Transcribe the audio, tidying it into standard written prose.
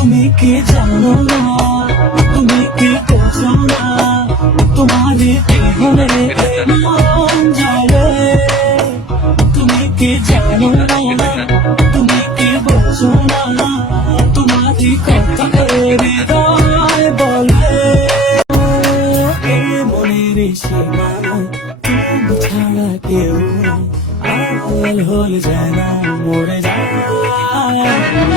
তুমি কি জানো না, তুমি কি বোঝো না, তোমারই হলে মন জ্বলে। তুমি কি জানো না, তুমি কি বোঝো না, তোমারই কথা হৃদয় বলে। মনের সীমানায় তুমি ছাড়া কেউ নাই, আড়াল হলে যেন মরে যায়।